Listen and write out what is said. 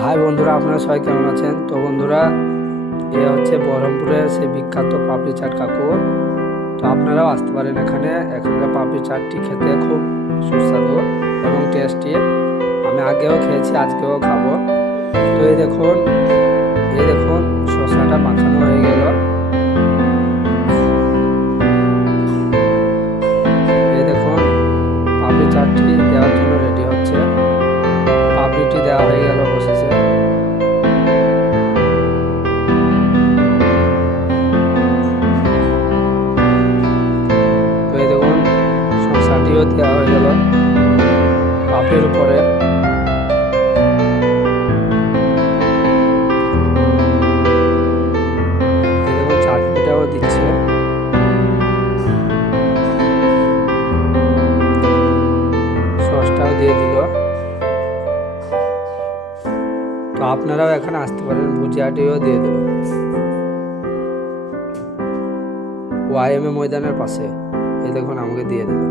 High বন্ধুরা, আপনারা সবাই কেমন আছেন? তো বন্ধুরা, এ হচ্ছে বহরমপুরের সে বিখ্যাত পাপড়ি চাট কাকু। তো আপনারাও আসতে পারেন এখানে। এখানকার পাপড়ি চাটটি খেতে খুব সুস্বাদু এবং টেস্টি। আমি আগেও খেয়েছি, আজকেও খাবো। তো এই দেখুন শসাটা মাখানো হয়ে গেল। এই দেখুন পাপড়ি চাটটি দেওয়ার জন্য রেডি হচ্ছে। পাপড়িটি দেওয়া হয়ে গেল অবশেষে। তো এই দেখুন শসাটিও দেওয়া হয়ে গেল পাপড়ির উপরে। এই দেখুন চাটনিটাও দিচ্ছে। সসটাও দিয়ে দিল। তো আপনারাও এখানে আসতে পারেন। ভুজিয়াটিও দিয়ে দিল ওআইএমএ ময়দানের পাশে। এই দেখুন আমাকে দিয়ে দিল।